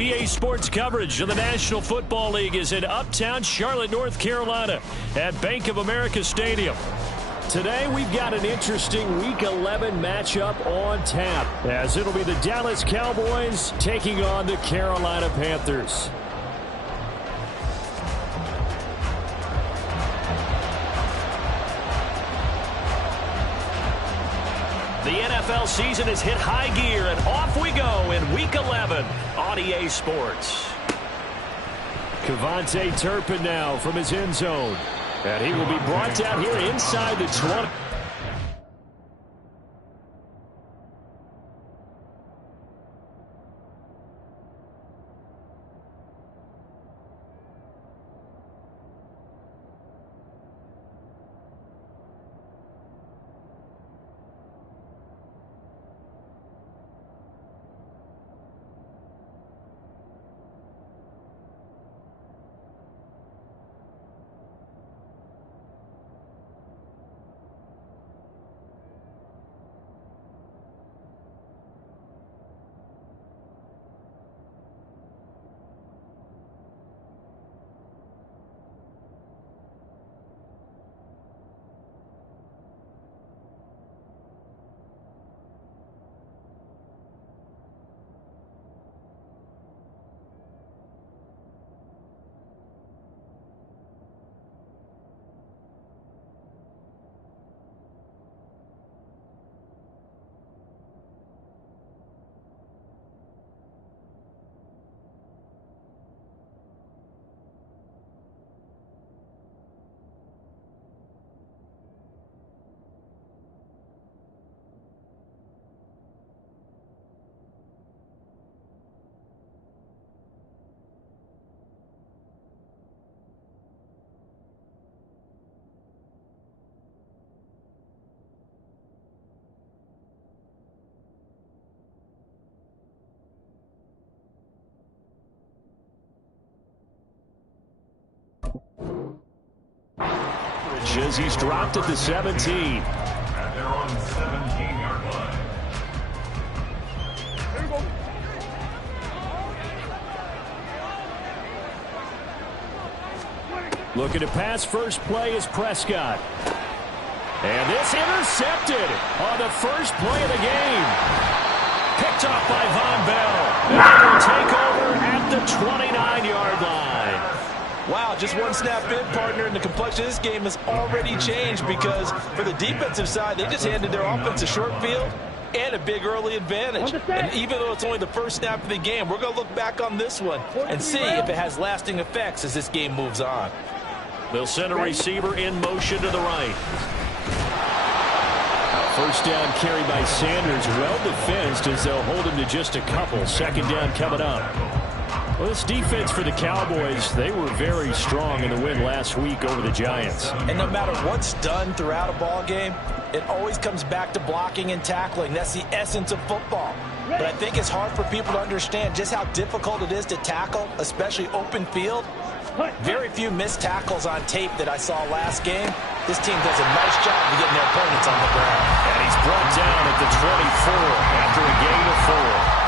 EA Sports coverage of the National Football League is in uptown Charlotte, North Carolina at Bank of America Stadium. Today we've got an interesting Week 11 matchup on tap, as it'll be the Dallas Cowboys taking on the Carolina Panthers. The NFL season has hit high gear, and off we go in Week 11 on EA Sports. KaVontae Turpin now from his end zone. And he will be brought down here inside the 20. He's dropped at the 17. And they're on the 17-yard line. Looking to pass, first play is Prescott. And this intercepted on the first play of the game. Picked off by Von Bell. And will take over at the 29-yard line. Wow, just one snap in, partner, and the complexion of this game has already changed because for the defensive side, they just handed their offense a short field and a big early advantage. And even though it's only the first snap of the game, we're going to look back on this one and see if it has lasting effects as this game moves on. They'll send a receiver in motion to the right. First down carry by Sanders, well defensed as they'll hold him to just a couple. Second down coming up. Well, this defense for the Cowboys, they were very strong in the win last week over the Giants. And no matter what's done throughout a ball game, it always comes back to blocking and tackling. That's the essence of football. But I think it's hard for people to understand just how difficult it is to tackle, especially open field. Very few missed tackles on tape that I saw last game. This team does a nice job of getting their opponents on the ground. And he's brought down at the 24 after a gain of 4.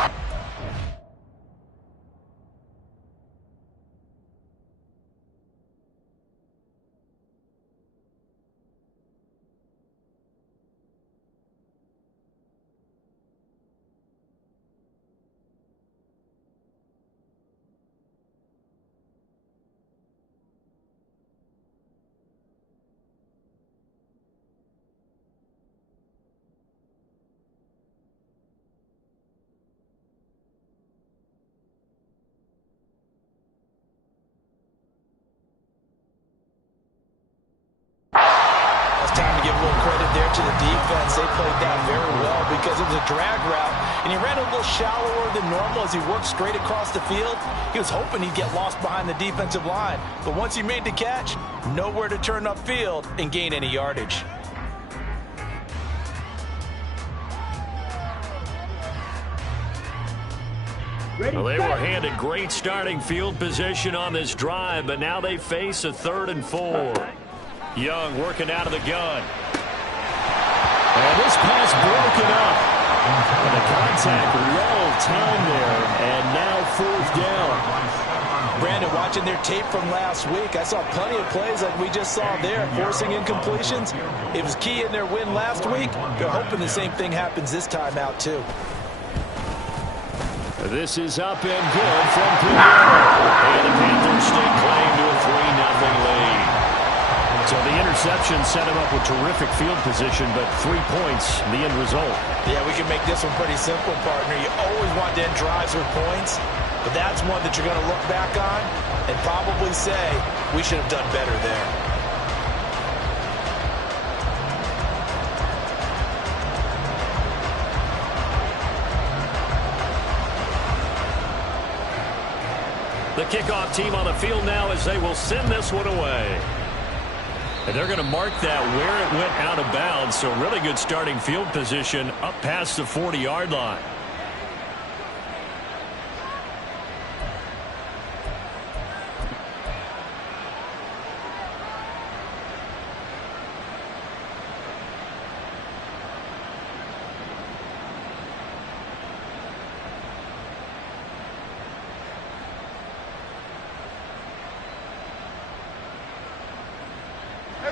To the defense, they played that very well because it was a drag route, and he ran a little shallower than normal as he worked straight across the field. He was hoping he'd get lost behind the defensive line, but once he made the catch, nowhere to turn upfield and gain any yardage. Well, they were handed great starting field position on this drive, but now they face a 3rd and 4. Young working out of the gun. And this pass broken up. And the contact well timed there. And now fourth down. Brandon, watching their tape from last week, I saw plenty of plays like we just saw there, forcing incompletions. It was key in their win last week. They're hoping the same thing happens this time out, too. This is up and good from Pereira. And the Panthers stake claim to a 3-0 lead. So the interception set him up with terrific field position, but 3 points, the end result. Yeah, we can make this one pretty simple, partner. You always want to end drives with points, but that's one that you're going to look back on and probably say, we should have done better there. The kickoff team on the field now as they will send this one away. And they're going to mark that where it went out of bounds, so really good starting field position up past the 40-yard line.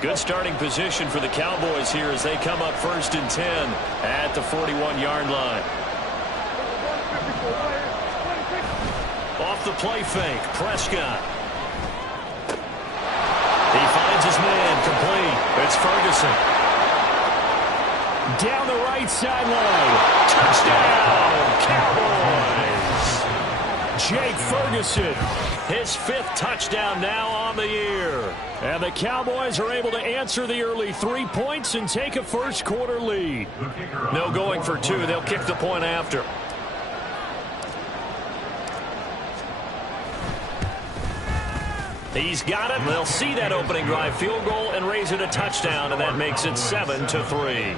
Good starting position for the Cowboys here as they come up 1st and 10 at the 41-yard line. Off the play fake, Prescott. He finds his man, complete. It's Ferguson. Down the right sideline. Touchdown, Cowboys! Jake Ferguson, his 5th touchdown now on the year. And the Cowboys are able to answer the early 3 points and take a first-quarter lead. No going for 2. They'll kick the point after. He's got it. They'll see that opening drive field goal and raise it a touchdown, and that makes it 7-3.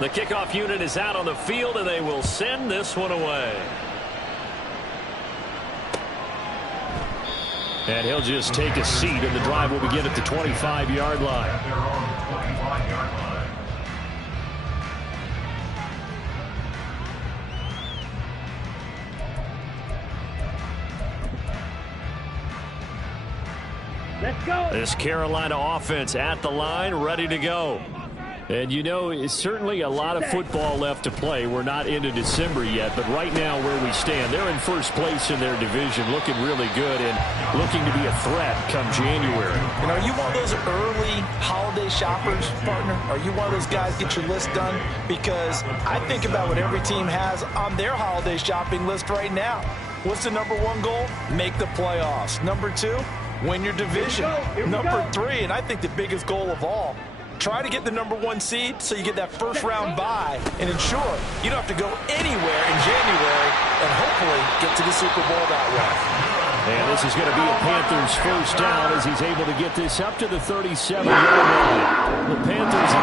The kickoff unit is out on the field, and they will send this one away. And he'll just take a seat, and the drive will begin at the 25-yard line. Let's go. This Carolina offense at the line, ready to go. And, you know, it's certainly a lot of football left to play. We're not into December yet, but right now where we stand, they're in first place in their division, looking really good and looking to be a threat come January. And are you one of those early holiday shoppers, partner? Are you one of those guys get your list done? Because I think about what every team has on their holiday shopping list right now. What's the #1 goal? Make the playoffs. #2, win your division. #3, and I think the biggest goal of all, try to get the #1 seed so you get that first-round bye and ensure you don't have to go anywhere in January and hopefully get to the Super Bowl that way. And this is going to be a Panthers first down as he's able to get this up to the 37-yard line. The Panthers at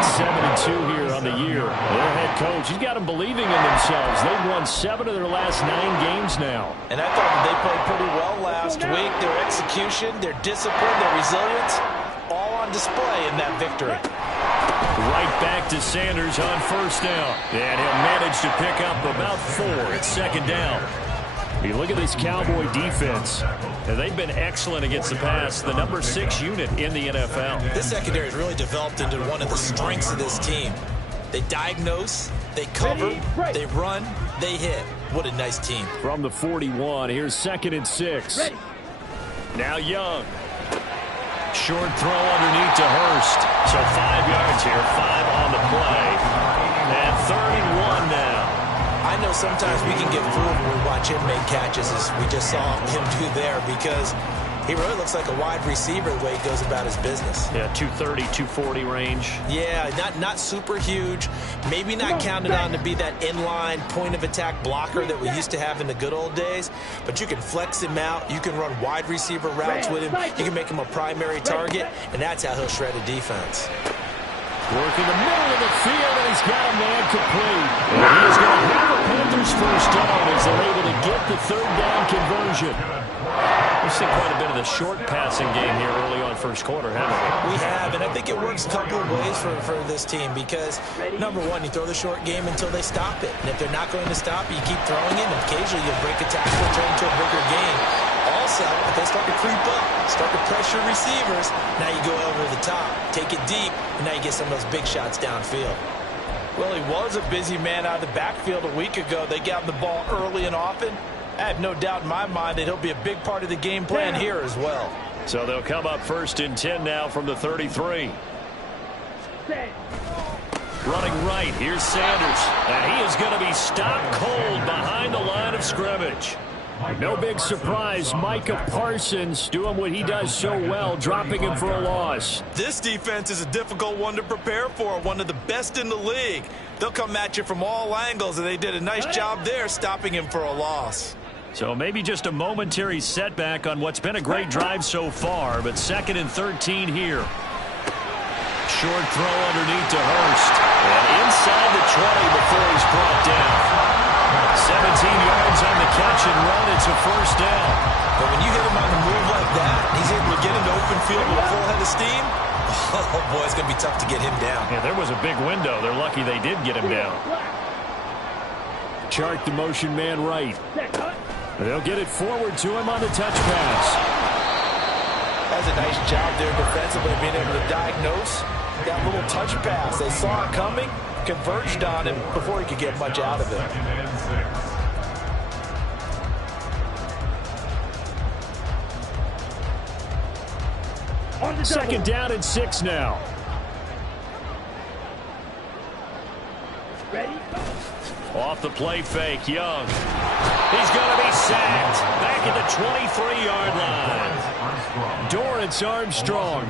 7-2 here on the year. Their head coach, he's got them believing in themselves. They've won 7 of their last 9 games now. And I thought that they played pretty well last week. Their execution, their discipline, their resilience, all on display in that victory. Right back to Sanders on first down. And he'll manage to pick up about 4 at 2nd down. You look at this Cowboy defense, and they've been excellent against the pass, the #6 unit in the NFL. This secondary has really developed into one of the strengths of this team. They diagnose, they cover, they run, they hit. What a nice team. From the 41, here's 2nd and 6. Now Young. Short throw underneath to Hurst. So 5 yards here, 5 on the play. And 3rd and 1 now. I know sometimes we can get fooled when we watch him make catches, as we just saw him do there, because he really looks like a wide receiver the way he goes about his business. Yeah, 230, 240 range. Yeah, not super huge. Maybe not counted on to be that inline point-of-attack blocker that we used to have in the good old days, but you can flex him out. You can run wide receiver routes with him. You can make him a primary target, and that's how he'll shred a defense. Working the middle of the field, and he's got a man complete. And he is going to have the Panthers first down as they're able to get the 3rd down conversion. We've seen quite a bit of the short passing game here early on first quarter, haven't we? We have, and I think it works a couple of ways for this team because, number one, you throw the short game until they stop it. And if they're not going to stop it, you keep throwing it, and occasionally you'll break a tackle and turn into a bigger game. Also, if they start to creep up, start to pressure receivers, now you go over the top, take it deep, and now you get some of those big shots downfield. Well, he was a busy man out of the backfield a week ago. They got him the ball early and often. I have no doubt in my mind that he'll be a big part of the game plan here as well. So they'll come up 1st and 10 now from the 33. Running right, here's Sanders. And he is going to be stopped cold behind the line of scrimmage. No big surprise, Micah Parsons doing what he does so well, dropping him for a loss. This defense is a difficult one to prepare for, one of the best in the league. They'll come at you from all angles, and they did a nice job there stopping him for a loss. So maybe just a momentary setback on what's been a great drive so far, but 2nd and 13 here. Short throw underneath to Hurst. And inside the 20 before he's brought down. 17 yards on the catch and run. It's a 1st down. But when you hit him on the move like that, he's able to get into open field with a full head of steam. Oh, boy, it's going to be tough to get him down. Yeah, there was a big window. They're lucky they did get him down. Chark the motion man right. They'll get it forward to him on the touch pass. That's a nice job there defensively, being able to diagnose that little touch pass. They saw it coming, converged on him before he could get much out of it. 2nd down and 6 now. Ready? Off the play fake, Young. He's going to be sacked back at the 23-yard line. Dorrance Armstrong.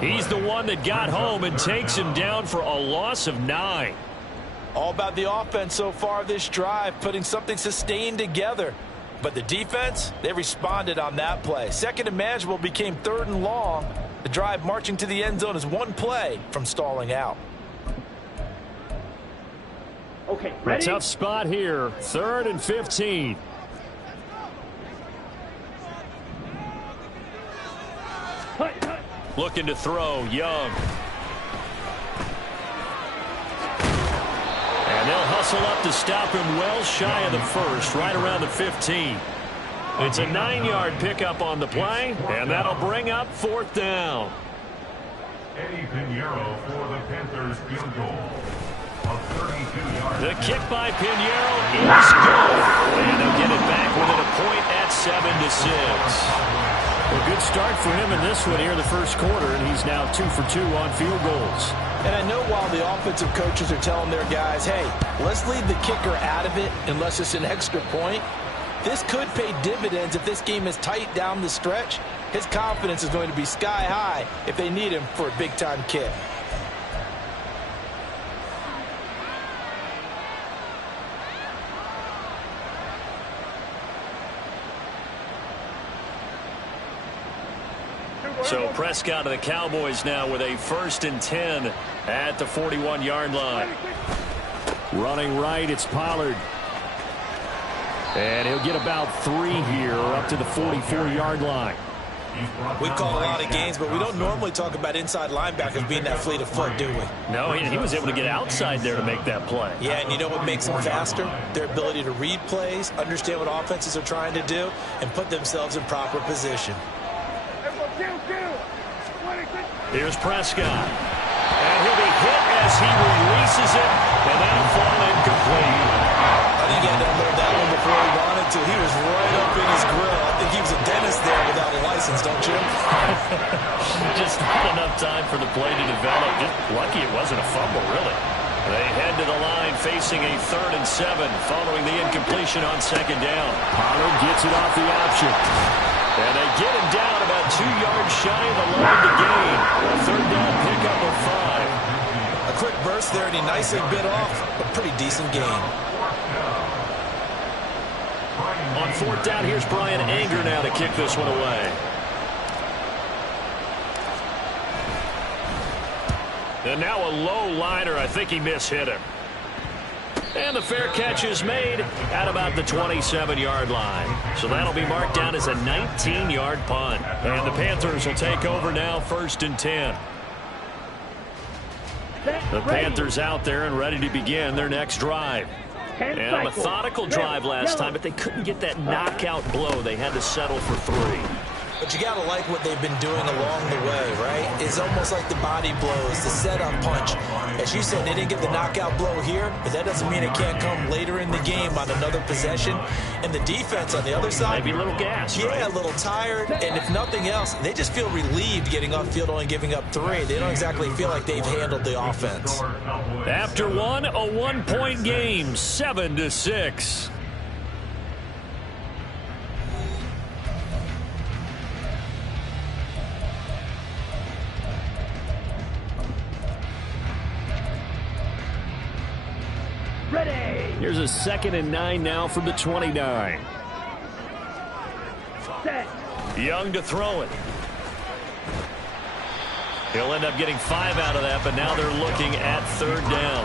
He's the one that got home and takes him down for a loss of 9. All about the offense so far this drive, putting something sustained together. But the defense, they responded on that play. 2nd and manageable became 3rd and long. The drive marching to the end zone is one play from stalling out. Okay, ready? Tough spot here. 3rd and 15. Looking to throw, Young. And they'll hustle up to stop him well shy of the 1st, right around the 15. It's a 9-yard pickup on the play, and that'll bring up 4th down. Eddie Pinheiro for the Panthers field goal. The kick by Pinheiro is good. And they'll get it back within a point at 7-6. Well, good start for him in this one here in the 1st quarter, and he's now 2 for 2 on field goals. And I know while the offensive coaches are telling their guys, hey, let's leave the kicker out of it unless it's an extra point, this could pay dividends if this game is tight down the stretch. His confidence is going to be sky high if they need him for a big-time kick. So Prescott of the Cowboys now with a 1st and 10 at the 41-yard line. Running right, it's Pollard. And he'll get about 3 here up to the 44-yard line. We've called a lot of games, but we don't normally talk about inside linebackers being that fleet of foot, do we? No, he was able to get outside there to make that play. Yeah, and you know what makes them faster? Their ability to read plays, understand what offenses are trying to do, and put themselves in proper position. Here's Prescott. And he'll be hit as he releases it, and that'll fall incomplete. I think he had to unload that one before he wanted to. He was right up in his grill. I think he was a dentist there without a license, don't you? Just not enough time for the play to develop. Just lucky it wasn't a fumble, really. They head to the line facing a 3rd and 7 following the incompletion on 2nd down. Pollard gets it off the option. And they get him down about 2 yards shy of the line to gain. A 3rd down pickup of 5. A quick burst there, and he nicely bit off a pretty decent gain. On 4th down, here's Brian Anger now to kick this one away. And now a low liner. I think he mishit him. And the fair catch is made at about the 27-yard line. So that'll be marked down as a 19-yard punt. And the Panthers will take over now, 1st and 10. The Panthers out there and ready to begin their next drive. And a methodical drive last time, but they couldn't get that knockout blow. They had to settle for 3. But you got to like what they've been doing along the way, right? It's almost like the body blows, the setup punch. As you said, they didn't get the knockout blow here, but that doesn't mean it can't come later in the game on another possession. And the defense on the other side, maybe a little gas, yeah, right? A little tired. And if nothing else, they just feel relieved getting off field, only giving up 3. They don't exactly feel like they've handled the offense. After one, a 1-point game, 7-6. Here's a 2nd and 9 now from the 29. Set. Young to throw it. He'll end up getting 5 out of that, but now they're looking at 3rd down.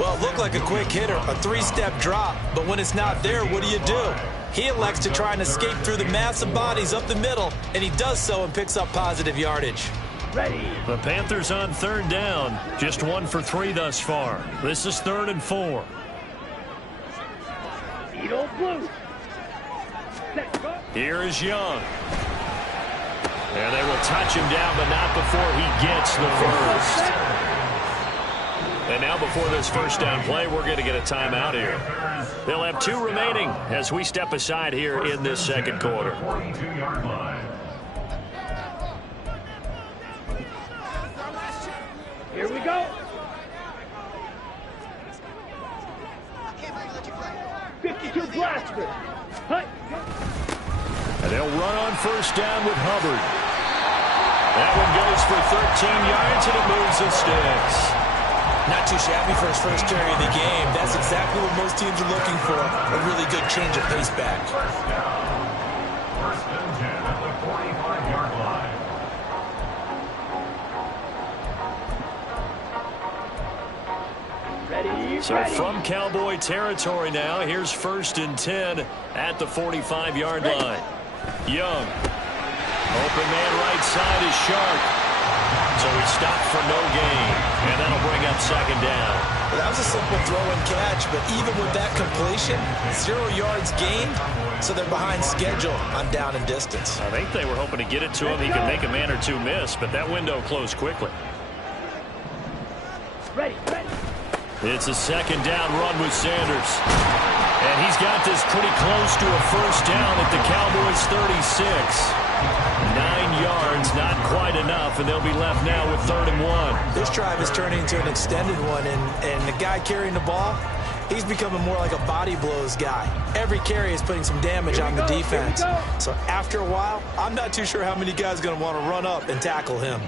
Well, it looked like a quick hitter, a 3-step drop, but when it's not there, what do? He elects to try and escape through the massive bodies up the middle, and he does so and picks up positive yardage. Ready. The Panthers on 3rd down, just 1 for 3 thus far. This is 3rd and 4. Eagle blue. Set. Go. Here is Young. And they will touch him down, but not before he gets the first. And now before this 1st down play, we're going to get a timeout here. They'll have 2 remaining as we step aside here in this 2nd quarter. 42-yard line. Here we go. 52 Blaster. Hut. And they'll run on 1st down with Hubbard. That one goes for 13 yards, and it moves the sticks. Not too shabby for his first carry of the game. That's exactly what most teams are looking for, a really good change of pace back. 1st and 10 at the 45-yard line. Ready. So from Cowboy territory now, here's 1st and 10 at the 45-yard line. Young. Open man right side is Sharp. So he stopped for no gain. And that'll bring up 2nd down. Well, that was a simple throw and catch, but even with that completion, 0 yards gained, so they're behind schedule on down and distance. I think they were hoping to get it to him. He could make a man or 2 miss, but that window closed quickly. Ready. Ready. It's a 2nd down run with Sanders. And he's got this pretty close to a 1st down at the Cowboys' 36. 9 yards, not quite enough, and they'll be left now with 3rd and 1. This drive is turning into an extended one, and the guy carrying the ball, he's becoming more like a body blows guy. Every carry is putting some damage on the defense. So after a while, I'm not too sure how many guys are going to want to run up and tackle him.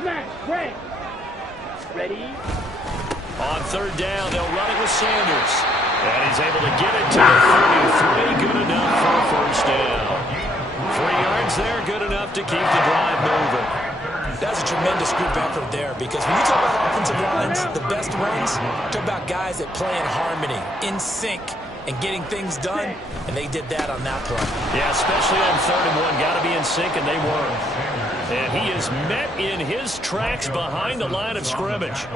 Smash. Break. Ready. On 3rd down, they'll run it with Sanders. And he's able to get it to the 43. Good enough for a 1st down. 3 yards there, good enough to keep the drive moving. That's a tremendous group effort there, because when you talk about offensive lines, the best ones, talk about guys that play in harmony, in sync, and getting things done, and they did that on that play. Yeah, especially on 3rd and 1. Got to be in sync, and they were. And he is met in his tracks behind the line of scrimmage.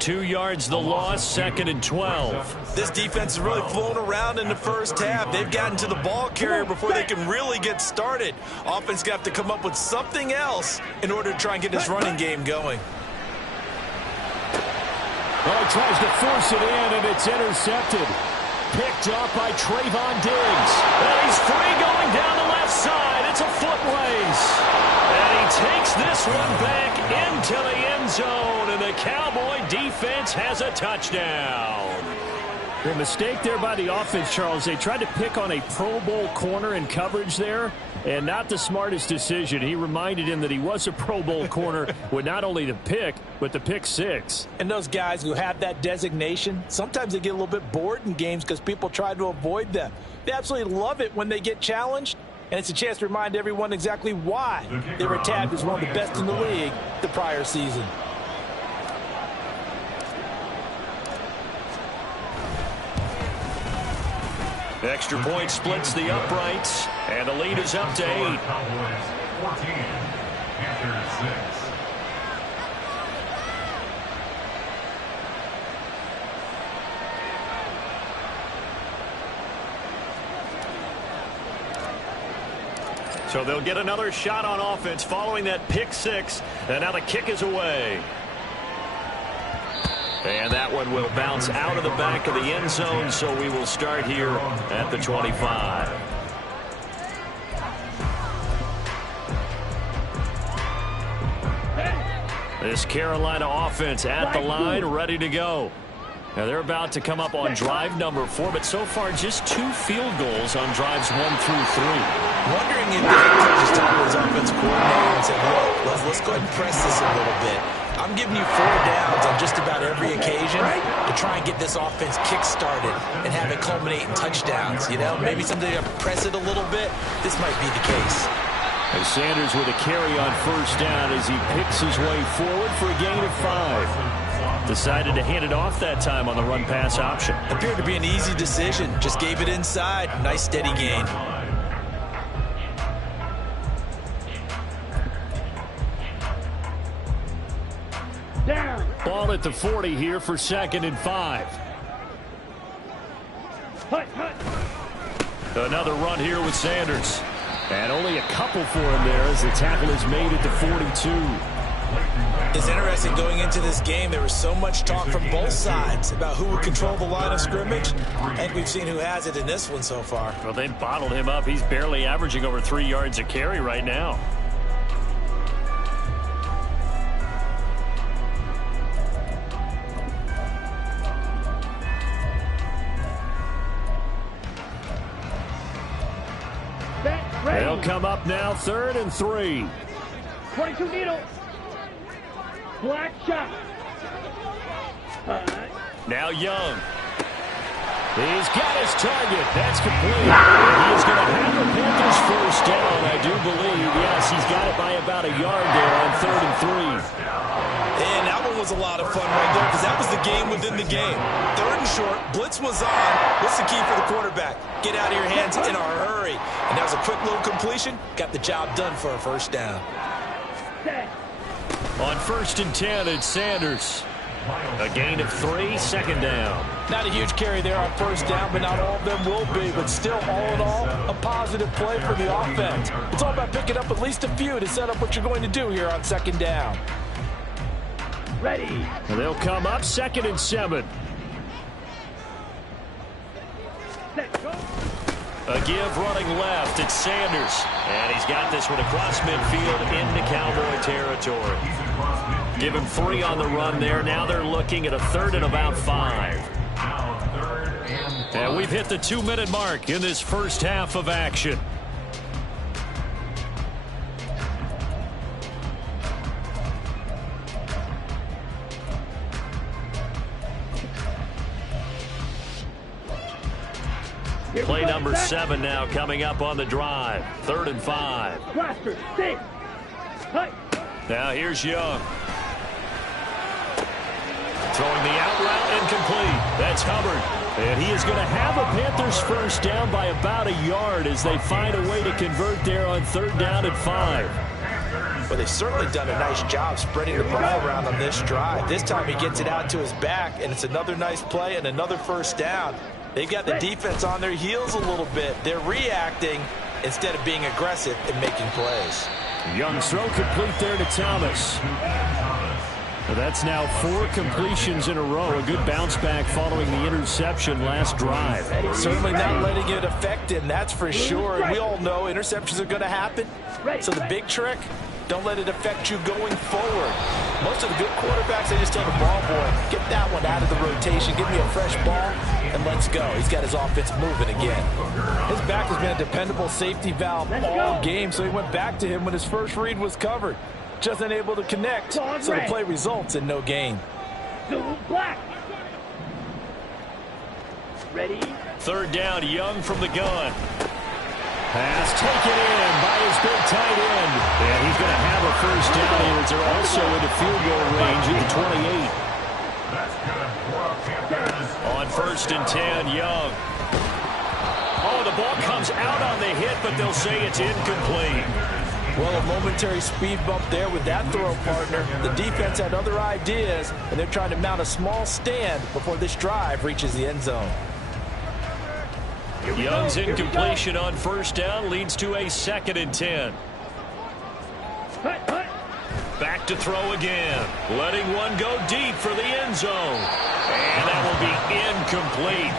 2 yards the loss, 2nd and 12. This defense is really flown around in the first half. They've gotten to the ball carrier before they can really get started. Offense got to come up with something else in order to try and get this running game going. Well, he tries to force it in, and it's intercepted. Picked up by Trayvon Diggs. And he's free going down the left side. It's a foot race. And he takes this one back into the end zone, and the Cowboy defense has a touchdown. The mistake there by the offense, Charles. They tried to pick on a Pro Bowl corner in coverage there, and not the smartest decision. He reminded him that he was a Pro Bowl corner with not only the pick, but the pick 6. And those guys who have that designation, sometimes they get a little bit bored in games because people try to avoid them. They absolutely love it when they get challenged, and it's a chance to remind everyone exactly why they were tabbed as one of the best in the league the prior season. Extra point splits the uprights, and the lead is up to 8. Cowboys 14, Panthers 6. So they'll get another shot on offense following that pick 6, and now the kick is away. And that one will bounce out of the back of the end zone, so we will start here at the 25. This Carolina offense at the line, ready to go. Now they're about to come up on drive number 4, but so far just 2 field goals on drives 1 through 3. Wondering if they just talked to his offensive coordinator and said, look, let's go ahead and press this a little bit. I'm giving you 4 downs on just about every occasion to try and get this offense kick-started and have it culminate in touchdowns. You know, maybe something to press it a little bit. This might be the case. And Sanders with a carry on first down as he picks his way forward for a gain of 5. Decided to hand it off that time on the run-pass option. Appeared to be an easy decision. Just gave it inside. Nice steady gain. Down. Ball at the 40 here for 2nd and 5. Hut, hut. Another run here with Sanders. And only a couple for him there as the tackle is made at the 42. It's interesting going into this game. There was so much talk from both sides about who would control the line of scrimmage. I think we've seen who has it in this one so far. Well, they bottled him up. He's barely averaging over 3 yards a carry right now. They'll come up now 3rd and 3. 22 needle. Black shot. Now Young. He's got his target. That's complete. He's going to have the Panthers first down, I do believe. Yes, he's got it by about a yard there on 3rd and 3. And that one was a lot of fun right there because that was the game within the game. 3rd and short, blitz was on. What's the key for the quarterback? Get out of your hands in a hurry. And that was a quick little completion. Got the job done for a first down. On 1st and 10, it's Sanders. A gain of 3, 2nd down. Not a huge carry there on first down, but not all of them will be. But still, all in all, a positive play for the offense. It's all about picking up at least a few to set up what you're going to do here on 2nd down. Ready. And they'll come up 2nd and 7. Let's go. A give running left. It's Sanders. And he's got this one across midfield into Cowboy territory. Give him 3 on the run there. Now they're looking at a 3rd and about 5. And we've hit the 2-minute mark in this first half of action. Play number 7 now coming up on the drive. 3rd and 5. Blaster, 6. Hut. Now here's Young. Throwing the out route incomplete. That's Hubbard. And he is going to have a Panthers first down by about a yard as they find a way to convert there on 3rd down and 5. Well, they've certainly done a nice job spreading the ball around on this drive. This time he gets it out to his back, and it's another nice play and another first down. They've got the defense on their heels a little bit. They're reacting instead of being aggressive and making plays. Young's throw complete there to Thomas. That's now 4 completions in a row. A good bounce back following the interception last drive. Certainly not letting it affect him, that's for sure. And we all know interceptions are going to happen. So the big trick, don't let it affect you going forward. Most of the good quarterbacks, they just tell the ball boy, get that one out of the rotation, give me a fresh ball, and let's go. He's got his offense moving again. His back has been a dependable safety valve all game, so he went back to him when his first read was covered. Just unable to connect, so the play results in no gain. Black. Ready. 3rd down, Young from the gun. Pass taken in by his big tight end. And he's going to have a first down here as they're also into field goal range at the 28. That's good for Panthers. On 1st and 10, Young. Oh, the ball comes out on the hit, but they'll say it's incomplete. Well, a momentary speed bump there with that throw, partner. The defense had other ideas, and they're trying to mount a small stand before this drive reaches the end zone. Young's incompletion on 1st down leads to a 2nd and 10. Back to throw again. Letting one go deep for the end zone. And that will be incomplete.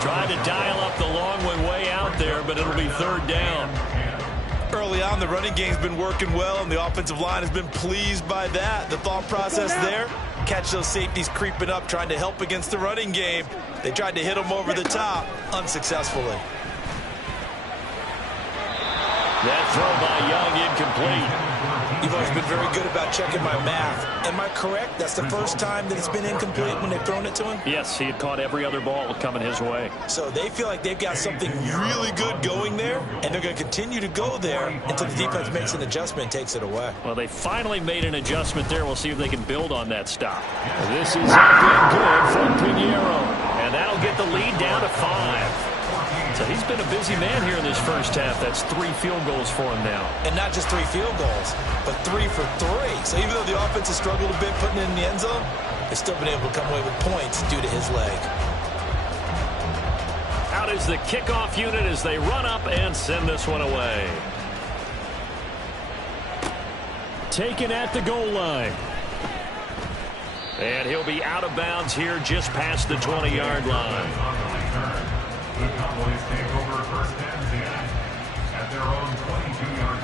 Trying to dial up the long one way out there, but it'll be 3rd down. Early on, the running game's been working well, and the offensive line has been pleased by that. The thought process there, catch those safeties creeping up, trying to help against the running game. They tried to hit them over the top, unsuccessfully. That throw by Young incomplete. You've always been very good about checking my math. Am I correct? That's the first time that it's been incomplete when they've thrown it to him? Yes, he had caught every other ball coming his way. So they feel like they've got something really good going there, and they're going to continue to go there until the defense makes an adjustment and takes it away. Well, they finally made an adjustment there. We'll see if they can build on that stop. This is good from Pinheiro. And that'll get the lead down to 5. So he's been a busy man here in this first half. That's 3 field goals for him now. And not just 3 field goals, but 3 for 3. So even though the offense has struggled a bit putting it in the end zone, they've still been able to come away with points due to his leg. Out is the kickoff unit as they run up and send this one away. Taken at the goal line. And he'll be out of bounds here just past the 20-yard line. The Cowboys take over 1st and 10 at their own 22-yard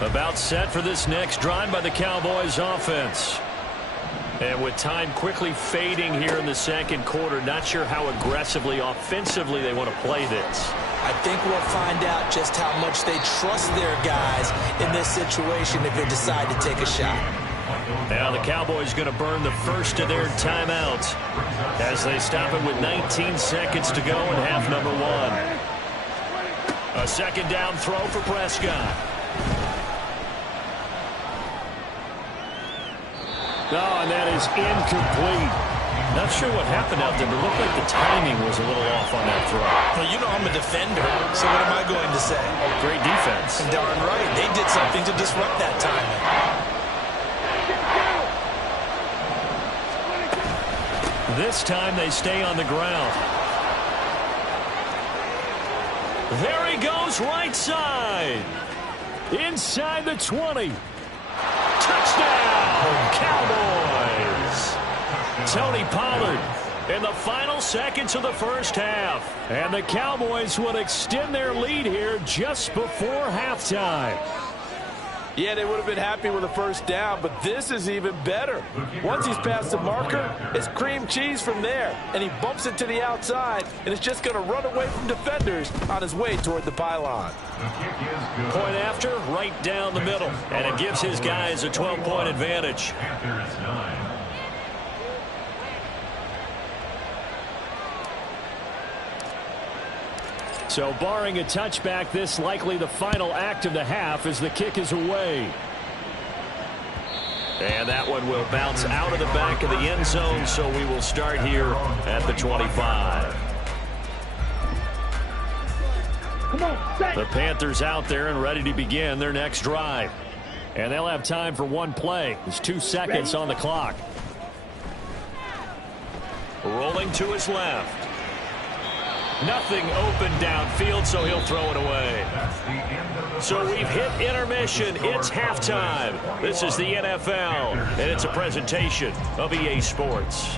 line. About set for this next drive by the Cowboys offense. And with time quickly fading here in the 2nd quarter, not sure how aggressively, offensively they want to play this. I think we'll find out just how much they trust their guys in this situation if they decide to take a shot. Now the Cowboys going to burn the first of their timeouts as they stop it with 19 seconds to go in half number 1. A 2nd down throw for Prescott. Oh, and that is incomplete. Not sure what happened out there, but it looked like the timing was a little off on that throw. Well, you know I'm a defender, so what am I going to say? Great defense. Darn right. They did something to disrupt that timing. This time they stay on the ground. There he goes, right side. Inside the 20. Touchdown, Cowboys. Tony Pollard in the final seconds of the first half. And the Cowboys will extend their lead here just before halftime. Yeah, they would have been happy with a first down, but this is even better. Once he's past the marker, it's cream cheese from there. And he bumps it to the outside, and it's just going to run away from defenders on his way toward the pylon. Point after, right down the middle. And it gives his guys a 12-point advantage. Panthers 9. So barring a touchback, this likely the final act of the half as the kick is away. And that one will bounce out of the back of the end zone, so we will start here at the 25. Come on, set. The Panthers out there and ready to begin their next drive. And they'll have time for one play. There's 2 seconds on the clock. Rolling to his left. Nothing open downfield, so he'll throw it away. So we've hit intermission. It's halftime. This is the NFL, and it's a presentation of EA Sports.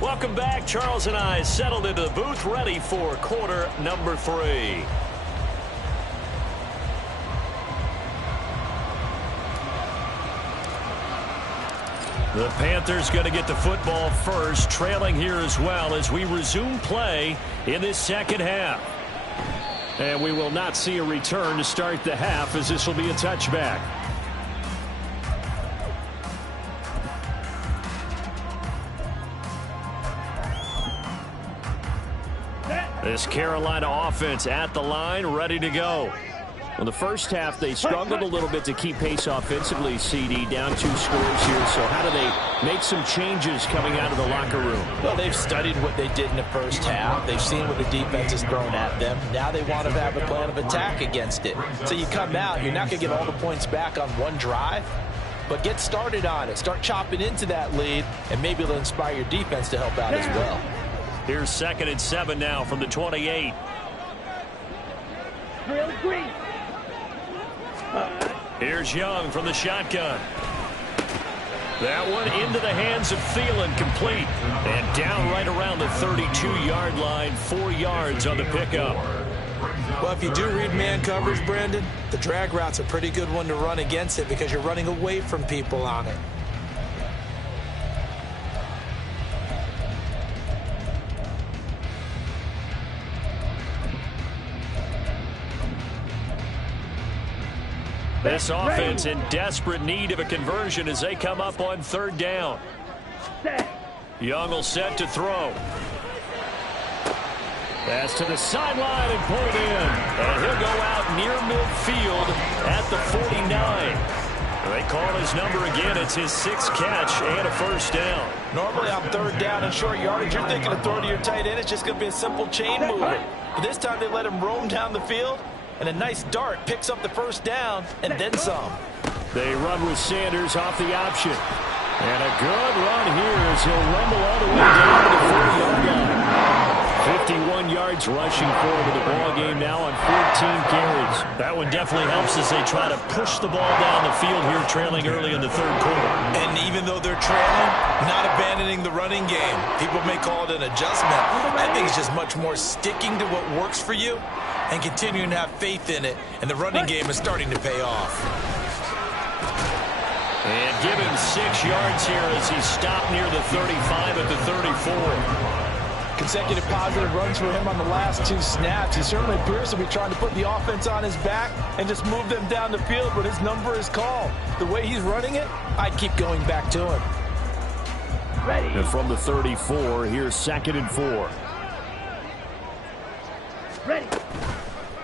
Welcome back. Charles and I settled into the booth, ready for quarter number 3. The Panthers going to get the football first, trailing here as well as we resume play in this second half. And we will not see a return to start the half, as this will be a touchback. This Carolina offense at the line, ready to go. Well, the first half, they struggled a little bit to keep pace offensively, CD, down 2 scores here. So how do they make some changes coming out of the locker room? Well, they've studied what they did in the first half. They've seen what the defense has thrown at them. Now they want to have a plan of attack against it. So you come out, you're not going to get all the points back on one drive, but get started on it. Start chopping into that lead, and maybe it'll inspire your defense to help out as well. Here's 2nd and 7 now from the 28. Here's Young from the shotgun. That one into the hands of Thielen, complete. And down right around the 32-yard line, 4 yards on the pickup. Well, if you do read man coverage, Brandon, the drag route's a pretty good one to run against it because you're running away from people on it. This offense in desperate need of a conversion as they come up on 3rd down. Young will set to throw. Pass to the sideline and pulled in. And he'll go out near midfield at the 49. They call his number again. It's his 6th catch and a 1st down. Normally on 3rd down and short yardage, you're thinking of throw to your tight end. It's just going to be a simple chain mover. But this time they let him roam down the field. And a nice dart picks up the 1st down and then some. They run with Sanders off the option. And a good run here as he'll rumble all the way down to the 40-yard line. 51 yards rushing forward the ball game now on 14 carries. That one definitely helps as they try to push the ball down the field here, trailing early in the 3rd quarter. And even though they're trailing, not abandoning the running game. People may call it an adjustment. I think it's just much more sticking to what works for you and continuing to have faith in it, and the running game is starting to pay off. And give him 6 yards here as he stopped near the 35 at the 34. Consecutive positive runs for him on the last 2 snaps. He certainly appears to be trying to put the offense on his back and just move them down the field, but his number is called. The way he's running it, I'd keep going back to him. And from the 34, here's 2nd and 4. Ready.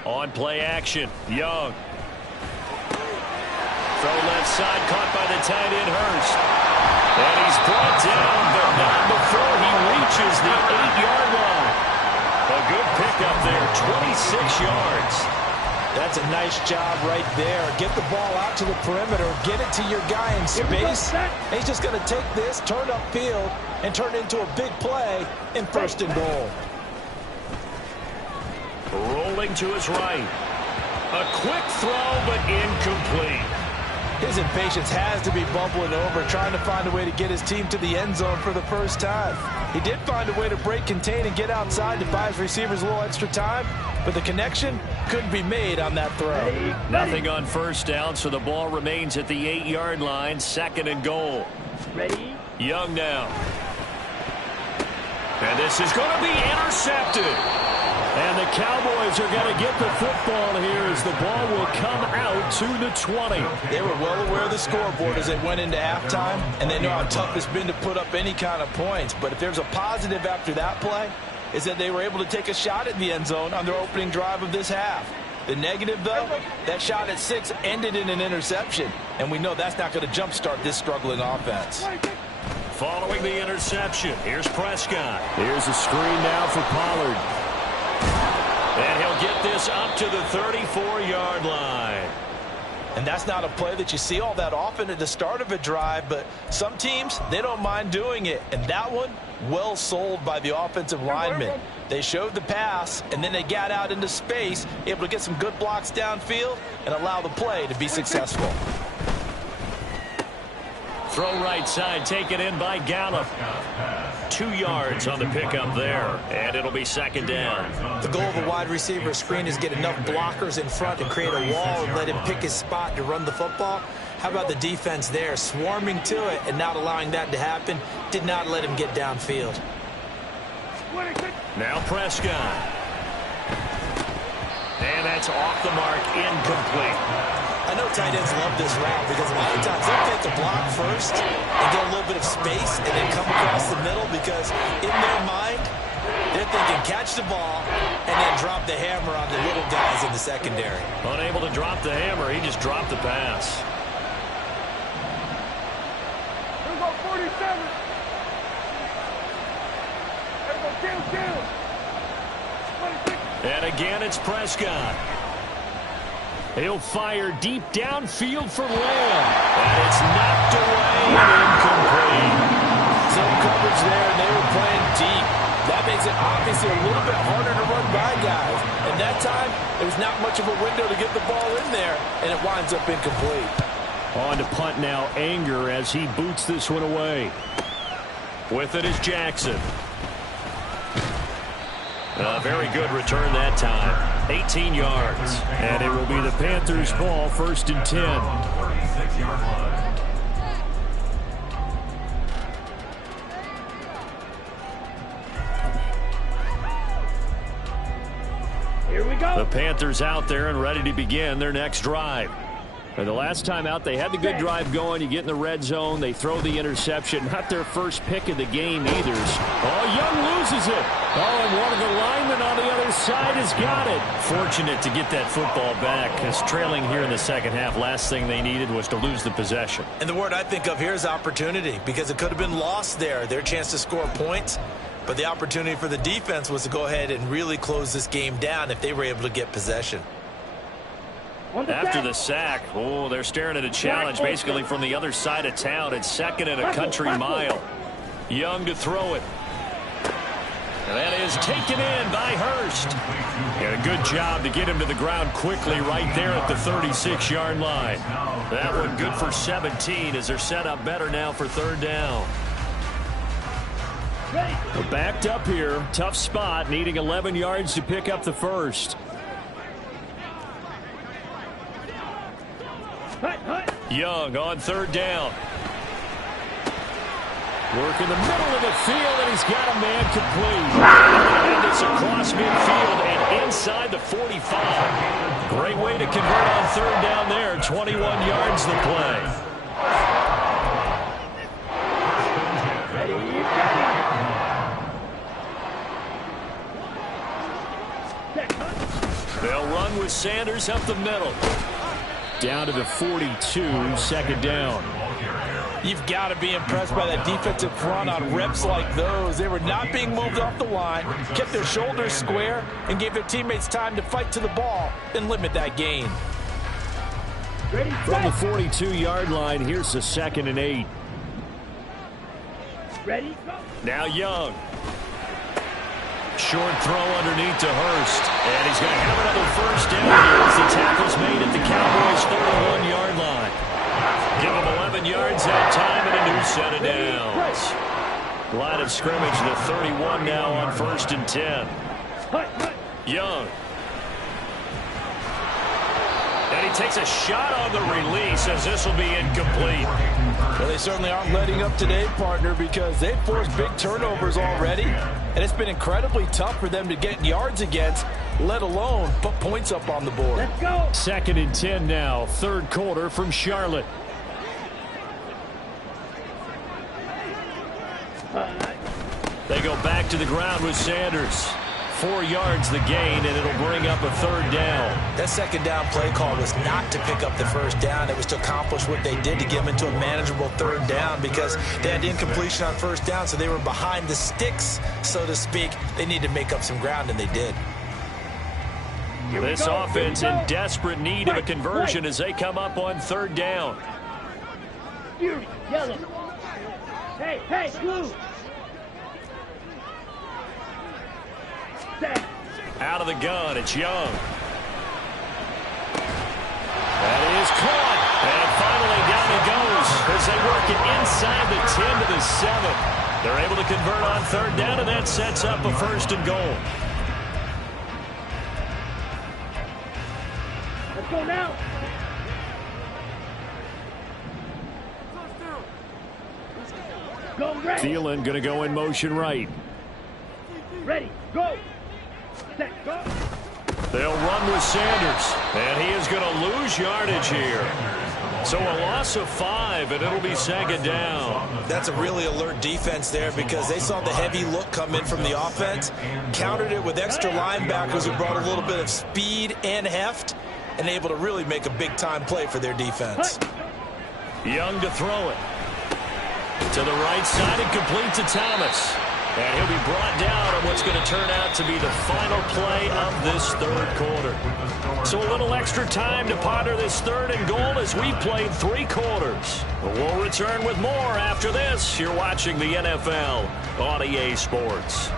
On play action, Young. Throw left side, caught by the tight end, Hurst. And he's brought down, but not before he reaches the 8-yard line. A good pickup there, 26 yards. That's a nice job right there. Get the ball out to the perimeter, get it to your guy in space. And he's just going to take this, turn upfield, and turn it into a big play in 1st and goal. Rolling to his right. A quick throw, but incomplete. His impatience has to be bubbling over, trying to find a way to get his team to the end zone for the first time. He did find a way to break, contain, and get outside to buy his receivers a little extra time, but the connection couldn't be made on that throw. Nothing on 1st down, so the ball remains at the 8-yard line, 2nd and goal. Ready. Young now. And this is going to be intercepted. And the Cowboys are going to get the football here as the ball will come out to the 20. They were well aware of the scoreboard as they went into halftime, and they know how tough it's been to put up any kind of points. But if there's a positive after that play, is that they were able to take a shot at the end zone on their opening drive of this half. The negative, though, that shot at 6 ended in an interception, and we know that's not going to jumpstart this struggling offense. Following the interception, here's Prescott. Here's a screen now for Pollard. And he'll get this up to the 34-yard line. And that's not a play that you see all that often at the start of a drive, but some teams, they don't mind doing it. And that one, well sold by the offensive lineman. They showed the pass, and then they got out into space, able to get some good blocks downfield and allow the play to be successful. Throw right side, taken in by Gallup. 2 yards on the pickup there, and it'll be 2nd down. The goal of a wide receiver screen is get enough blockers in front to create a wall and let him pick his spot to run the football. How about the defense there, swarming to it and not allowing that to happen? Did not let him get downfield. Now Prescott. And that's off the mark, incomplete. I know tight ends love this route because a lot of times they'll take the block first and get a little bit of space and then come across the middle because in their mind, they're thinking catch the ball and then drop the hammer on the little guys in the secondary. Unable to drop the hammer, he just dropped the pass. Here we go, 47. Here we go, down. 26. And again, it's Prescott. He'll fire deep downfield for Lamb. And it's knocked away and incomplete. Zone coverage there, and they were playing deep. That makes it obviously a little bit harder to run by guys. And that time, there was not much of a window to get the ball in there, and it winds up incomplete. On to punt now, Anger, as he boots this one away. With it is Jackson. A very good return that time. 18 yards. And it will be the Panthers' ball, 1st and 10. 36-yard line. Here we go. The Panthers out there and ready to begin their next drive. And the last time out, they had the good drive going. You get in the red zone, they throw the interception. Not their first pick of the game either. Oh, Young loses it. Oh, and one of the linemen on the other side has got it. Fortunate to get that football back, because trailing here in the second half, last thing they needed was to lose the possession. And the word I think of here is opportunity, because it could have been lost there. Their chance to score points. But the opportunity for the defense was to go ahead and really close this game down if they were able to get possession. After the sack, oh, they're staring at a challenge basically from the other side of town. It's 2nd and a country mile. Young to throw it. And that is taken in by Hurst. And a good job to get him to the ground quickly right there at the 36-yard line. That one good for 17 as they're set up better now for 3rd down. We're backed up here. Tough spot, needing 11 yards to pick up the first. Young on 3rd down. Work in the middle of the field, and he's got a man complete. And it's across midfield and inside the 45. Great way to convert on 3rd down there. 21 yards the play. They'll run with Sanders up the middle. Down to the 42, 2nd down. You've got to be impressed by that defensive front on reps like those. They were not being moved off the line, kept their shoulders square, and gave their teammates time to fight to the ball and limit that gain. From the 42-yard line, here's the 2nd and 8. Ready? Now Young. Short throw underneath to Hurst. And he's going to have another 1st down here as the tackle's made at the Cowboys' 31-yard line. Give him 11 yards that time and a new set of downs. Line of scrimmage, the 31 now on 1st and 10. Young. And he takes a shot on the release as this will be incomplete. Well, they certainly aren't letting up today, partner, because they've forced big turnovers already. And it's been incredibly tough for them to get yards against, let alone put points up on the board. Let's go. 2nd and 10 now, 3rd quarter from Charlotte. They go back to the ground with Sanders. 4 yards the gain, and it'll bring up a 3rd down. That 2nd down play call was not to pick up the 1st down. It was to accomplish what they did to get them into a manageable 3rd down because they had incompletion on 1st down, so they were behind the sticks, so to speak. They needed to make up some ground, and they did. This offense in desperate need of a conversion as they come up on 3rd down. Fury, yellow. Hey, blue. Out of the gun, it's Young. That is caught. And finally down he goes as they work it inside the 10 to the 7. They're able to convert on 3rd down, and that sets up a 1st and goal. Let's go now. Go ready. Thielen going to go in motion right. Ready. Go. Set. Go. They'll run with Sanders, and he is going to lose yardage here. So a loss of 5, and it'll be 2nd down. That's a really alert defense there because they saw the heavy look come in from the offense, countered it with extra linebackers who brought a little bit of speed and heft, and able to really make a big-time play for their defense. Young to throw it. To the right side and complete to Thomas. And he'll be brought down on what's going to turn out to be the final play of this 3rd quarter. So a little extra time to ponder this 3rd and goal as we've played 3 quarters. We'll return with more after this. You're watching the NFL on EA Sports.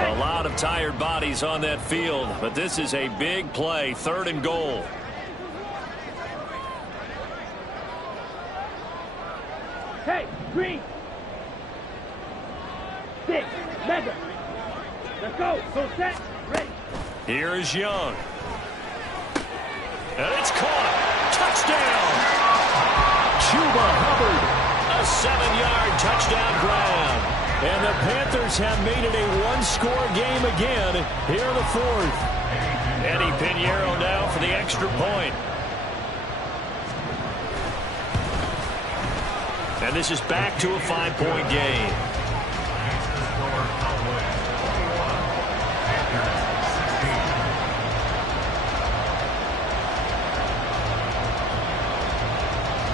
A lot of tired bodies on that field, but this is a big play, 3rd and goal. Hey, green. 6. Mega. Let's go. Go set. Ready. Here is Young. And it's caught. Touchdown. Chuba Hubbard. A 7-yard touchdown grab. And the Panthers have made it a 1-score game again here in the 4th. Eddie Pinheiro now for the extra point. And this is back to a 5-point game.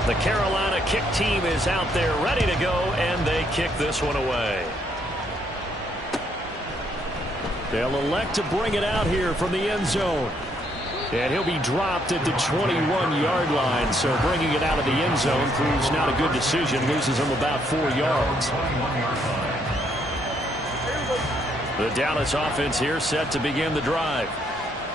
The Carolina kick team is out there ready to go, and they kick this one away. They'll elect to bring it out here from the end zone. And he'll be dropped at the 21-yard line, so bringing it out of the end zone proves not a good decision, loses him about 4 yards. The Dallas offense here set to begin the drive.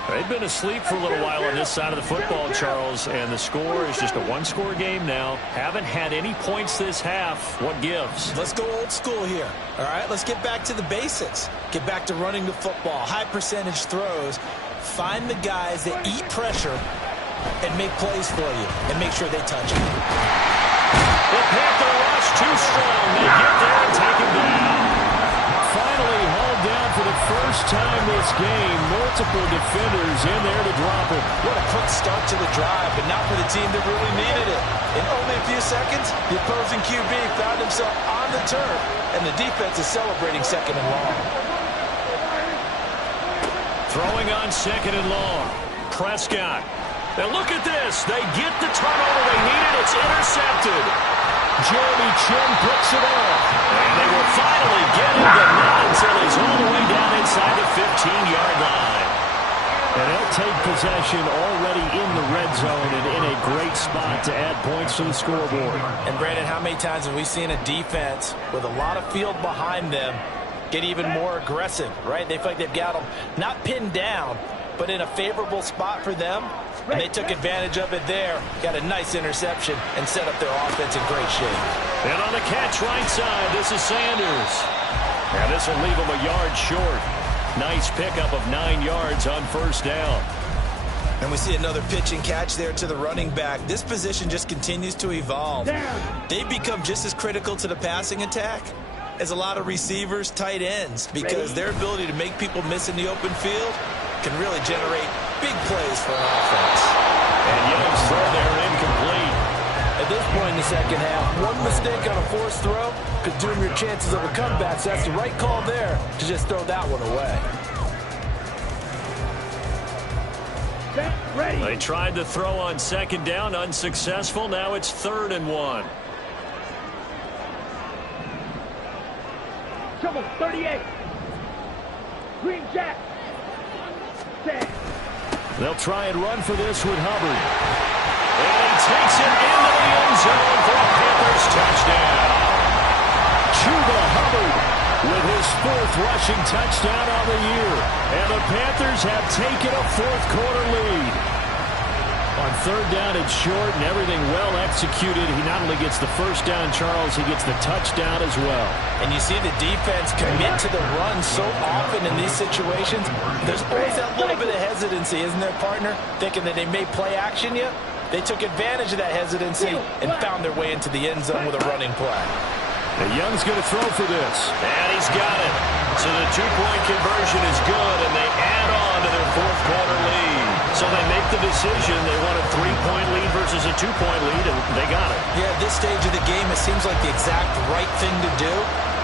They've been asleep for a little while on this side of the football, Charles, and the score is just a 1-score game now. Haven't had any points this half. What gives? Let's go old school here. All right, let's get back to the basics. Get back to running the football, high percentage throws. Find the guys that eat pressure and make plays for you and make sure they touch it. The Panther rush too strong. They get there and take him down. Finally hauled down for the first time this game. Multiple defenders in there to drop him. What a quick start to the drive, but not for the team that really needed it. In only a few seconds, the opposing QB found himself on the turf, and the defense is celebrating 2nd and long. Throwing on 2nd and long. Prescott. Now look at this. They get the turnover they needed. It's intercepted. Jeremy Chinn picks it off. And they will finally get him, but not until he's all the way down inside the 15-yard line. And they'll take possession already in the red zone and in a great spot to add points to the scoreboard. And Brandon, how many times have we seen a defense with a lot of field behind them get even more aggressive, right? They feel like they've got them not pinned down, but in a favorable spot for them. And they took advantage of it there. Got a nice interception and set up their offense in great shape. And on the catch right side, this is Sanders. And this will leave him a yard short. Nice pickup of 9 yards on 1st down. And we see another pitch and catch there to the running back. This position just continues to evolve. They become just as critical to the passing attack as a lot of receivers, tight ends, because their ability to make people miss in the open field can really generate big plays for an offense. And Young's throw there incomplete. At this point in the 2nd half, one mistake on a forced throw could doom your chances of a comeback. So that's the right call there to just throw that one away. Ready. They tried to throw on 2nd down, unsuccessful. Now it's 3rd and 1. Trouble 38. Green Jack. Set. They'll try and run for this with Hubbard. And he takes it into the end zone for a Panthers touchdown. Chuba Hubbard with his 4th rushing touchdown on the year. And the Panthers have taken a 4th quarter lead. On third down and short and everything well executed. He not only gets the first down, Charles, he gets the touchdown as well. And you see the defense commit to the run so often in these situations. There's always that little bit of hesitancy, isn't there, partner? Thinking that they may play action you. They took advantage of that hesitancy and found their way into the end zone with a running play. And Young's going to throw for this. And he's got it. So the two-point conversion is good, and they add on to their fourth quarter lead. So they make the decision. They want a three-point lead versus a two-point lead, and they got it. Yeah, at this stage of the game, it seems like the exact right thing to do.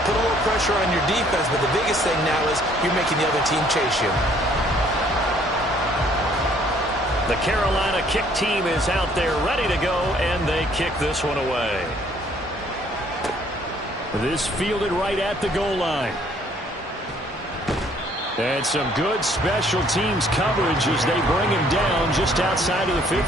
Put a little pressure on your defense, but the biggest thing now is you're making the other team chase you. The Carolina kick team is out there ready to go, and they kick this one away. This fielded right at the goal line. And some good special teams coverage as they bring him down just outside of the 15.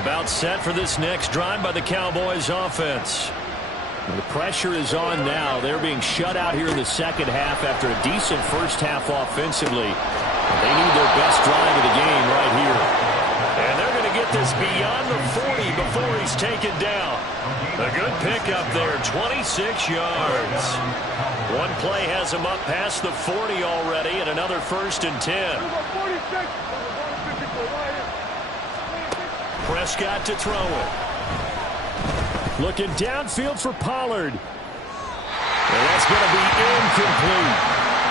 About set for this next drive by the Cowboys offense. The pressure is on now. They're being shut out here in the second half after a decent first half offensively. They need their best drive of the game right here. And they're going to get this beyond the 40 before he's taken down. A good pickup there, 26 yards. One play has him up past the 40 already, and another 1st and 10. Prescott to throw it. Looking downfield for Pollard. And that's going to be incomplete.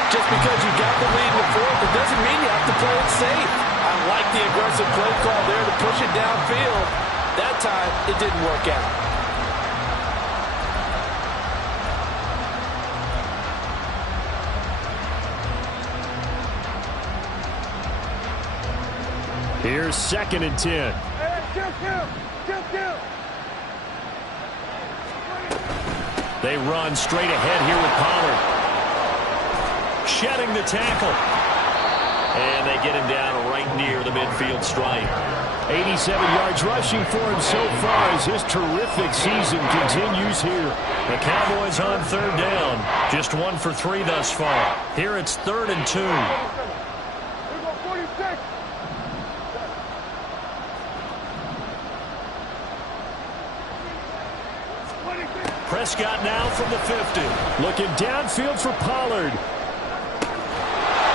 Just because you got the lead in the fourth, it doesn't mean you have to play it safe. I like the aggressive play call there to push it downfield. That time, it didn't work out. Here's 2nd and 10. They run straight ahead here with Pollard. Shedding the tackle. And they get him down right near the midfield stripe. 87 yards rushing for him so far as his terrific season continues here. The Cowboys on 3rd down. Just 1 for 3 thus far. Here it's 3rd and 2. Prescott now from the 50. Looking downfield for Pollard.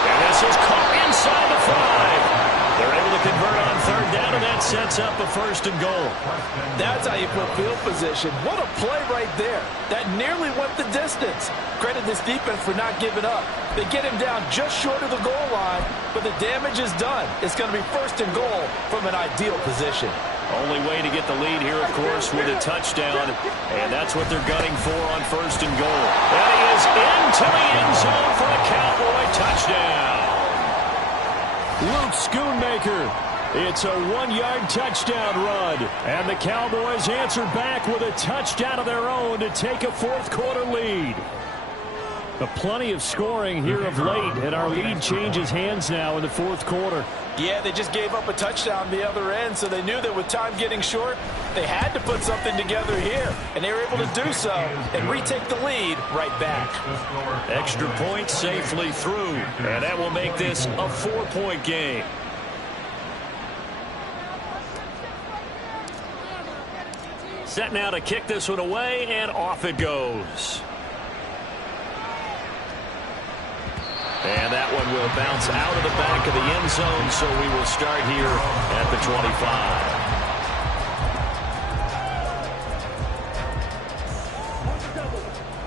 And this is caught inside the 5. They're able to convert on 3rd down, and that sets up a 1st and goal. That's how you put field position. What a play right there. That nearly went the distance. Credit this defense for not giving up. They get him down just short of the goal line, but the damage is done. It's going to be 1st and goal from an ideal position. Only way to get the lead here, of course, with a touchdown, and that's what they're gunning for on 1st and goal. And he is into the end zone for a Cowboy touchdown. Luke Schoonmaker. It's a 1-yard touchdown run, and the Cowboys answer back with a touchdown of their own to take a 4th quarter lead. Plenty of scoring here of late, and our lead changes hands now in the 4th quarter. Yeah, they just gave up a touchdown the other end, so they knew that with time getting short, they had to put something together here, and they were able to do so and retake the lead right back. Extra point safely through, and that will make this a 4-point game. Set now to kick this one away, and off it goes. And that one will bounce out of the back of the end zone, so we will start here at the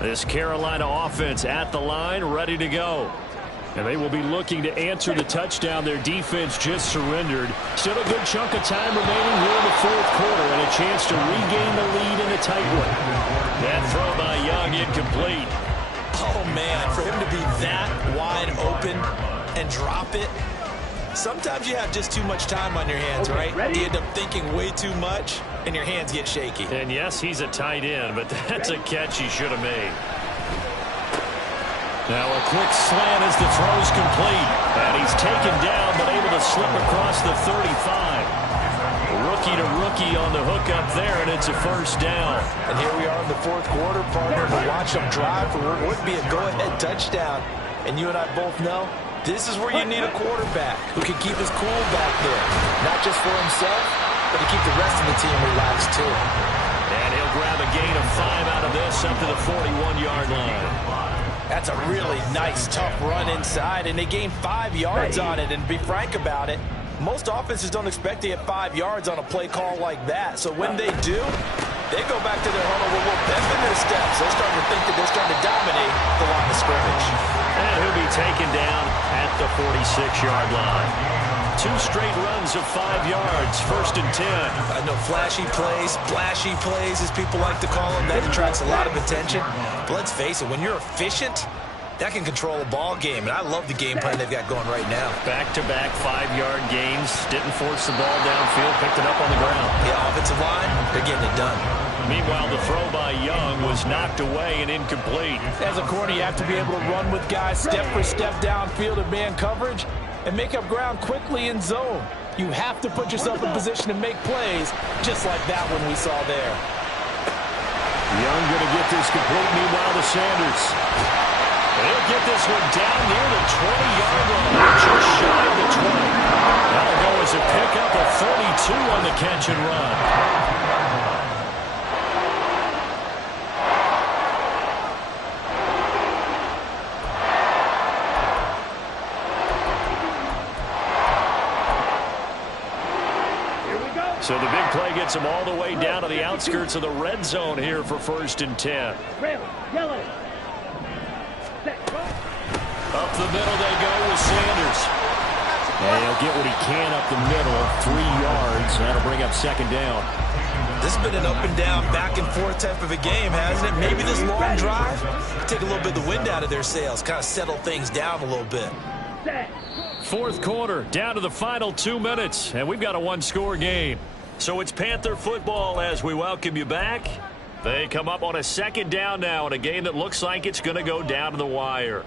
25. This Carolina offense at the line, ready to go. And they will be looking to answer the touchdown their defense just surrendered. Still a good chunk of time remaining here in the 4th quarter, and a chance to regain the lead in a tight one. That throw by Young incomplete. Oh, man, for him to be that wide open and drop it. Sometimes you have just too much time on your hands, right? You end up thinking way too much, and your hands get shaky. And yes, he's a tight end, but that's a catch he should have made. Now a quick slant as the throw's complete. And he's taken down, but able to slip across the 35. Rookie-to-rookie rookie on the hook up there, and it's a first down. And here we are in the fourth quarter, partner, to watch them drive for what would be a go-ahead touchdown. And you and I both know this is where you need a quarterback who can keep his cool back there, not just for himself, but to keep the rest of the team relaxed too. And he'll grab a gain of 5 out of this up to the 41-yard line. That's a really nice, tough run inside, and they gained 5 yards on it. And to be frank about it, most offenses don't expect to get 5 yards on a play call like that. So when they do, they go back to their huddle with a little pep in their steps. They're starting to think that they're starting to dominate the line of scrimmage. And he'll be taken down at the 46-yard line. 2 straight runs of 5 yards, 1st and 10. I know flashy plays, flashy plays, as people like to call them, that attracts a lot of attention. But let's face it, when you're efficient, that can control a ball game. And I love the game plan they've got going right now. Back-to-back 5-yard gains. Didn't force the ball downfield, picked it up on the ground. Yeah, offensive line, they're getting it done. Meanwhile, the throw by Young was knocked away and incomplete. As a corner, you have to be able to run with guys step for step downfield in man coverage and make up ground quickly in zone. You have to put yourself in position to make plays, just like that one we saw there. Young going to get this complete, meanwhile to Sanders. He'll get this one down near the 20-yard line, just shy of the 20. That'll go as a pickup of 42 on the catch and run. So the big play gets him all the way down to the outskirts of the red zone here for 1st and 10. Yellow. Up the middle they go with Sanders. And he'll get what he can up the middle, 3 yards. That'll bring up 2nd down. This has been an up and down, back and forth type of a game, hasn't it? Maybe this long drive take a little bit of the wind out of their sails, kind of settle things down a little bit. 4th quarter, down to the final 2 minutes, and we've got a 1-score game. So it's Panther football as we welcome you back. They come up on a 2nd down now in a game that looks like it's going to go down to the wire.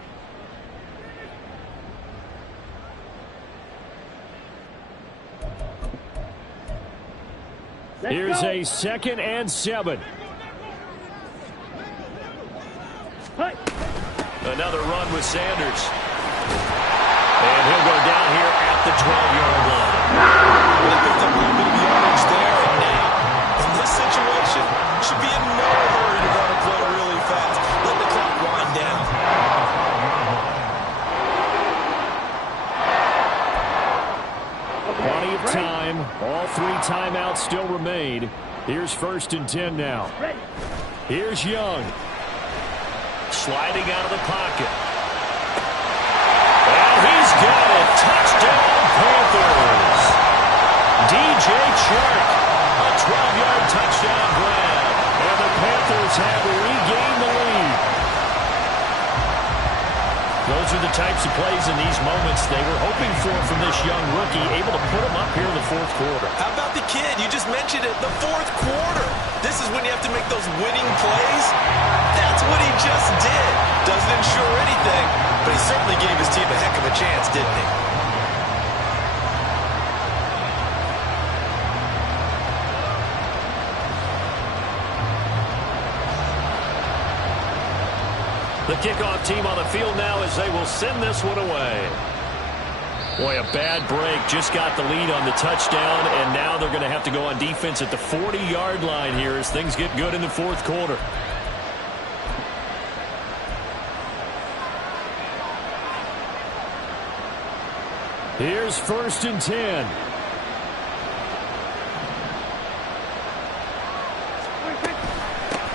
Here's a 2nd and 7. Another run with Sanders. And he'll go down here at the 12-yard line. Well, they picked up a little bit of yardage there, and now, in this situation, should be in no hurry to run a play really fast. Let the clock wind down. Plenty of time. All 3 timeouts still remain. Here's 1st and 10 now. Here's Young. Sliding out of the pocket. And he's got it. Touchdown, Panthers. DJ Chark. A 12-yard touchdown grab. And the Panthers have regained the lead. Those are the types of plays in these moments they were hoping for from this young rookie, able to put him up here in the 4th quarter. How about the kid? You just mentioned it, the 4th quarter. This is when you have to make those winning plays. That's what he just did. Doesn't ensure anything, but he certainly gave his team a heck of a chance, didn't he? The kickoff team on the field now as they will send this one away. Boy, a bad break. Just got the lead on the touchdown, and now they're going to have to go on defense at the 40-yard line here as things get good in the 4th quarter. Here's 1st and 10.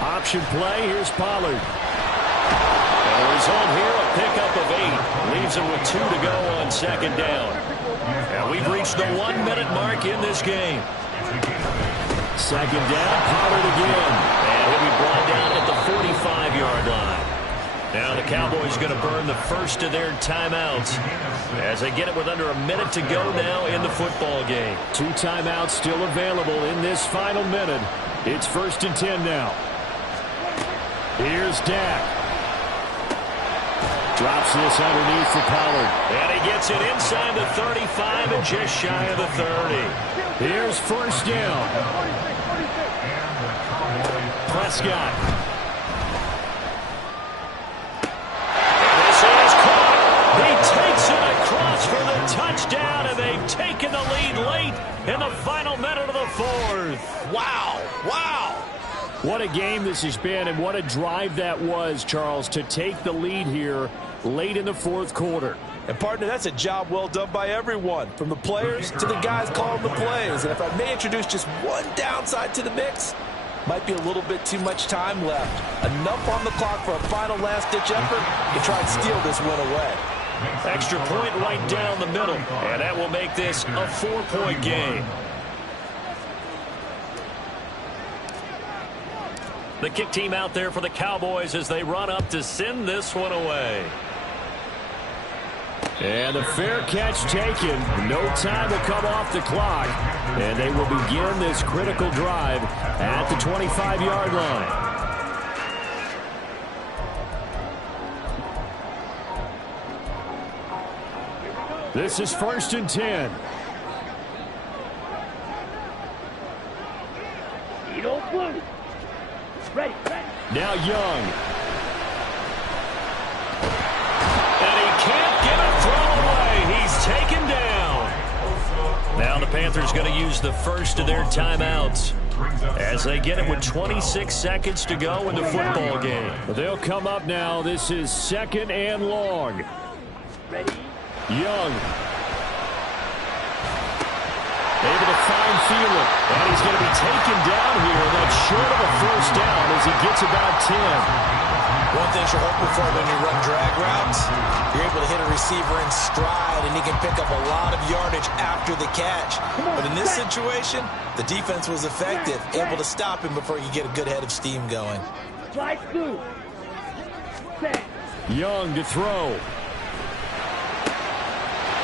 Option play. Here's Pollard. Result here, a pickup of 8. Leaves him with 2 to go on 2nd down. And we've reached the 1-minute mark in this game. 2nd down, Pollard again. And he'll be brought down at the 45-yard line. Now the Cowboys going to burn the first of their timeouts as they get it with under a minute to go now in the football game. 2 timeouts still available in this final minute. It's 1st and 10 now. Here's Dak. Drops this underneath for Pollard. And he gets it inside the 35 and just shy of the 30. Here's first down. Prescott. This is caught. He takes it across for the touchdown, and they've taken the lead late in the final minute of the fourth. Wow. Wow. What a game this has been, and what a drive that was, Charles, to take the lead here late in the fourth quarter. And, partner, that's a job well done by everyone, from the players to the guys calling the plays. And if I may introduce just one downside to the mix, might be a little bit too much time left. Enough on the clock for a final last-ditch effort to try and steal this win away. Extra point right down the middle, and that will make this a 4-point game. The kick team out there for the Cowboys as they run up to send this one away. And the fair catch taken. No time will come off the clock. And they will begin this critical drive at the 25-yard line. This is 1st and 10. Now Young. And he can't get a throw away. He's taken down. Now the Panthers going to use the first of their timeouts as they get it with 26 seconds to go in the football game. They'll come up now. This is 2nd and long. Young. Able to find Thielen, and he's going to be taken down here, and that's short of a first down as he gets about 10. One thing you're hoping for when you run drag routes, you're able to hit a receiver in stride, and he can pick up a lot of yardage after the catch. But in this situation, the defense was effective, able to stop him before you get a good head of steam going. Young to throw.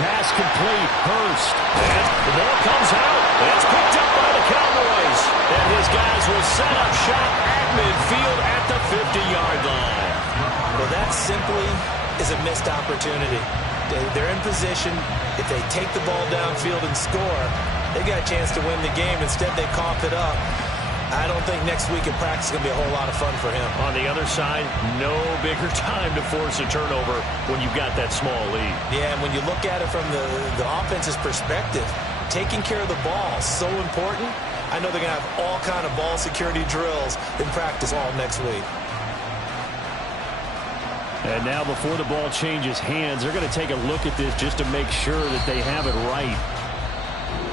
Pass complete. Hurst. And the ball comes out. It's picked up by the Cowboys. And his guys will set up shop at midfield at the 50-yard line. Well, that simply is a missed opportunity. They're in position. If they take the ball downfield and score, they got a chance to win the game. Instead, they cough it up. I don't think next week in practice is going to be a whole lot of fun for him. On the other side, no bigger time to force a turnover when you've got that small lead. Yeah, and when you look at it from the offense's perspective, taking care of the ball is so important. I know they're going to have all kind of ball security drills in practice all next week. And now before the ball changes hands, they're going to take a look at this just to make sure that they have it right.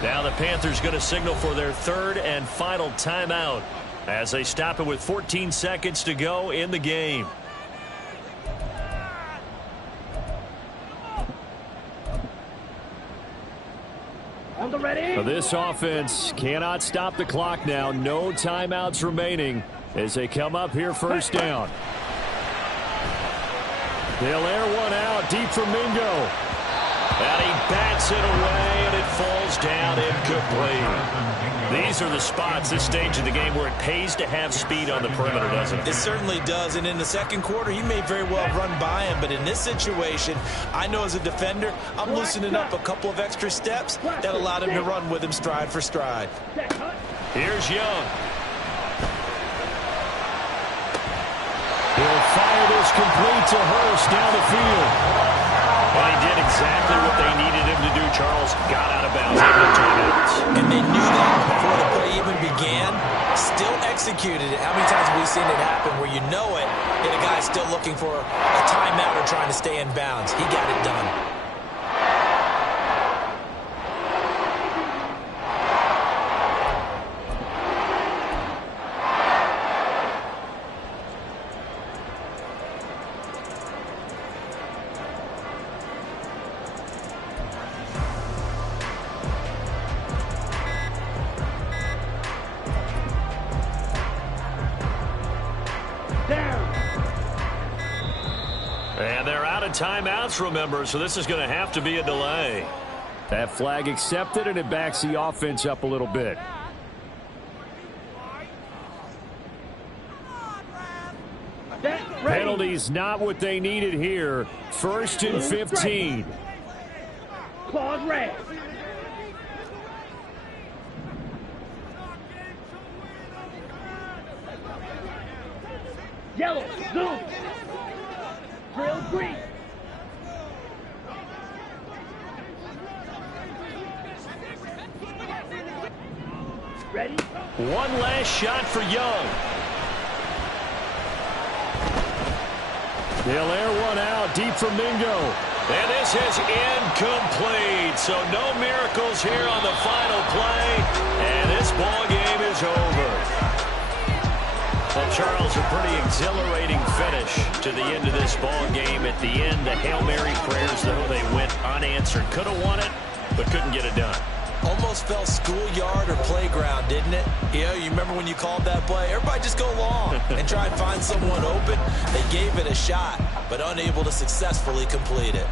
Now the Panthers going to signal for their 3rd and final timeout as they stop it with 14 seconds to go in the game. So this offense cannot stop the clock now. No timeouts remaining as they come up here 1st down. They'll air one out deep from Mingo. And he bats it away, and it falls down incomplete. These are the spots, this stage of the game, where it pays to have speed on the perimeter, doesn't it? It certainly does, and in the second quarter, he may very well run by him, but in this situation, I know as a defender, I'm loosening up a couple of extra steps that allowed him to run with him stride for stride. Here's Young. He'll fire this complete to Hurst down the field. Well, he did exactly what they needed him to do, Charles. Got out of bounds after 2 minutes. And they knew that before the play even began. Still executed it. How many times have we seen it happen where you know it, and a guy's still looking for a timeout or trying to stay in bounds? He got it done. And they're out of timeouts, remember, so this is going to have to be a delay. That flag accepted, and it backs the offense up a little bit. Penalties not what they needed here. 1st and 15. Clause red. Yellow, zoom. Drill green. Ready? One last shot for Young. They'll air one out deep from Mingo. And this is incomplete. So no miracles here on the final play. And this ball game is over. Well, Charles, a pretty exhilarating finish to the end of this ball game. At the end, the Hail Mary prayers, though, they went unanswered. Could have won it, but couldn't get it done. Almost felt schoolyard or playground, didn't it? You remember when you called that play? Everybody just go long and try and find someone open. They gave it a shot, but unable to successfully complete it.